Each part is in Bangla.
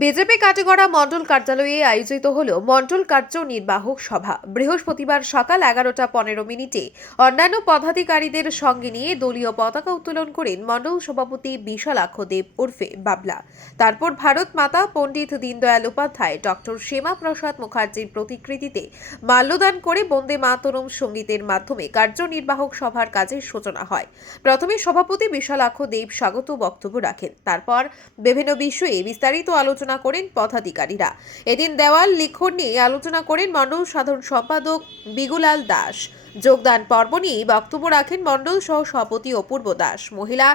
বিজেপি কাটিগড়া মণ্ডল কার্যালয়ে আয়োজিত হল মণ্ডল কার্যনির্বাহক সভা। বৃহস্পতিবার সকাল 11:15 অন্যান্য পদাধিকারীদের সঙ্গে নিয়ে দলীয় পতাকা উত্তোলন করেন মণ্ডল সভাপতি বিশালাক্ষ দেব ওরফে বাবলা। তারপর ভারত মাতা পণ্ডিত দীনদয়াল উপাধ্যায়, ডক্টর শ্যামা প্রসাদ মুখার্জির প্রতিকৃতিতে মাল্যদান করে বন্দে মাতরম সঙ্গীতের মাধ্যমে কার্যনির্বাহক সভার কাজের সূচনা হয়। প্রথমে সভাপতি বিশালাক্ষ দেব স্বাগত বক্তব্য রাখেন। তারপর বিভিন্ন বিষয়ে বিস্তারিত আলোচনা করেন পদাধিকারীরা। এদিন দেওয়াল লিখন নিয়ে আলোচনা করেন মণ্ডল সাধারণ সম্পাদক বিগুলাল দাস। যোগদান পর্ব নিয়ে বক্তব্য রাখেন মণ্ডল সহ সভাপতি অপূর্ব দাস। মহিলা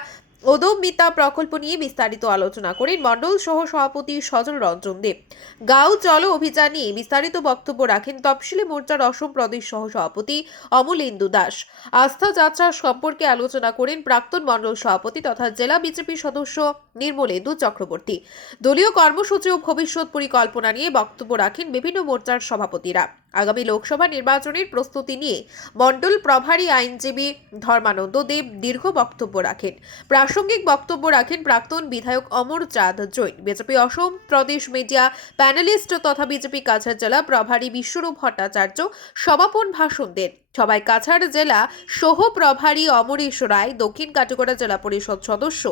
উদ্যমিতা প্রকল্প নিয়ে বিস্তারিত আলোচনা করেন মণ্ডল সহ সভাপতি সজল রঞ্জন দেব। গাঁও চলো অভিযান নিয়ে বিস্তারিত বক্তব্য রাখেন তফসিলি মোর্চার অসম প্রদেশ সহ সভাপতি অমলেন্দু দাস। আস্থা যাত্রা সম্পর্কে আলোচনা করেন প্রাক্তন মণ্ডল সভাপতি তথা জেলা বিজেপি সদস্য নির্মলেন্দু চক্রবর্তী। দলীয় কর্মসূচি ও ভবিষ্যৎ পরিকল্পনা নিয়ে বক্তব্য রাখেন বিভিন্ন মোর্চার সভাপতিরা। আগামী লোকসভা নির্বাচনের প্রস্তুতি নিয়ে মণ্ডল প্রভারী আইনজীবী ধর্মানন্দ দেব দীর্ঘ বক্তব্য রাখেন। প্রাসঙ্গিক বক্তব্য রাখেন প্রাক্তন বিধায়ক অমর চাঁদ জৈন, বিজেপি অসম প্রদেশ মিডিয়া প্যানেলিস্ট তথা বিজেপি কাছাড় জেলা প্রভারী বিশ্বরূপ ভট্টাচার্য সমাপন ভাষণ দেন। সবাই কাছাড় জেলা সহ প্রভারী অমরেশ রায়, দক্ষিণ কাটিগড়া জেলা পরিষদ সদস্য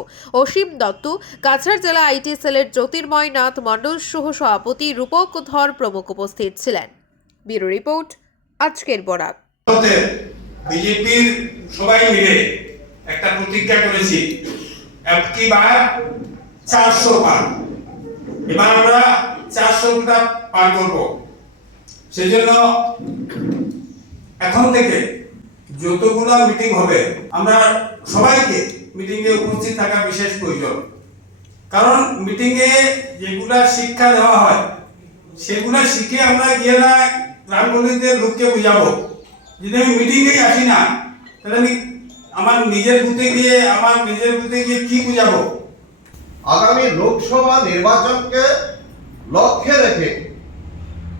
অসীম দত্ত, কাছাড় জেলা আইটি সেলের জ্যোতির্ময় নাথ মণ্ডল সহ সভাপতি রূপক ধর প্রমুখ উপস্থিত ছিলেন। ব্যুরো রিপোর্ট, আজকের বরাক। বিজেপির সবাই মিলে একটা প্রতিজ্ঞা করেছি, একবার 400 পার। এবার আমরা 400টা পার করব। সেজন্য এখন থেকে যতগুলো মিটিং হবে আমরা সবাইকে মিটিংয়ে উপস্থিত থাকা বিশেষ প্রয়োজন। কারণ মিটিংয়ে যেগুলা শিক্ষা দেওয়া হয় সেগুলা শিখে আমরা গিয়ে না গ্রামগুলিতে লোককে বুঝাবো। যদি আমি মিটিংয়েই আসি না তাহলে আমি আমার নিজের বুথে গিয়ে কি বুঝাবো? আগামী লোকসভা নির্বাচনকে লক্ষ্যে রেখে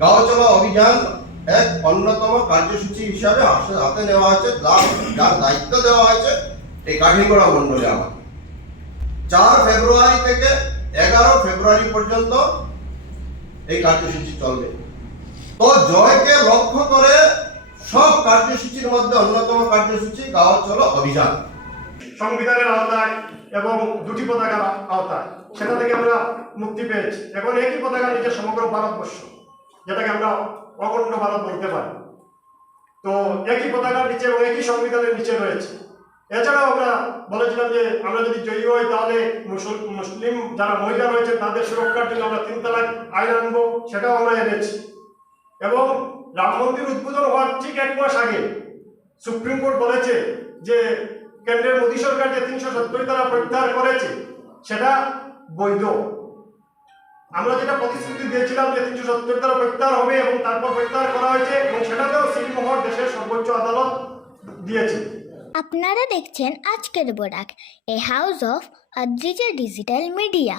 গাঁও চলো অভিযান এক অন্যতম কার্যসূচি হিসাবে হাতে নেওয়া হয়েছে, যার দায়িত্ব দেওয়া হয়েছে এই কাঠিগড়া মণ্ডলে। আমার 4 ফেব্রুয়ারি থেকে 11 ফেব্রুয়ারি পর্যন্ত এই কার্যসূচি চলবে। তো জয়কে লক্ষ্য করে সব কার্যসূচির মধ্যে অন্যতম কার্যসূচি গাঁও চলো অভিযান। সংবিধানের আওতায় এবং দুটি পতাকার আওতায় সেটা থেকে আমরা মুক্তি পেয়েছি। এখন একই পতাকা নিচে সমগ্র ভারতবর্ষ, যেটাকে আমরা অখণ্ড ভারত বলতে পারি। তো একই পতাকার নিচে এবং একই সংবিধানের নিচে রয়েছে। এছাড়াও আমরা বলেছিলাম যে আমরা যদি জয়ী হই তাহলে মুসলিম যারা মহিলা রয়েছে তাদের সুরক্ষার জন্য আমরা 3 তালাক আইন আনবো, সেটাও আমরা এনেছি। এবং রাম মন্দির উদ্বোধন হওয়ার ঠিক 1 মাস আগে সুপ্রিম কোর্ট বলেছে যে কেন্দ্রের মোদী সরকার যে 370 ধারা প্রত্যাহার করেছে সেটা বৈধ। আমরা যেটা প্রতিশ্রুতি দিয়েছিলাম যে 370 ধারা প্রত্যাহার হবে এবং তারপর প্রত্যাহার করা হয়েছে এবং সেটাতেও সিলমোহর দেশের সর্বোচ্চ আদালত দিয়েছে। আপনারা দেখছেন আজকের Barak, a house of digital media.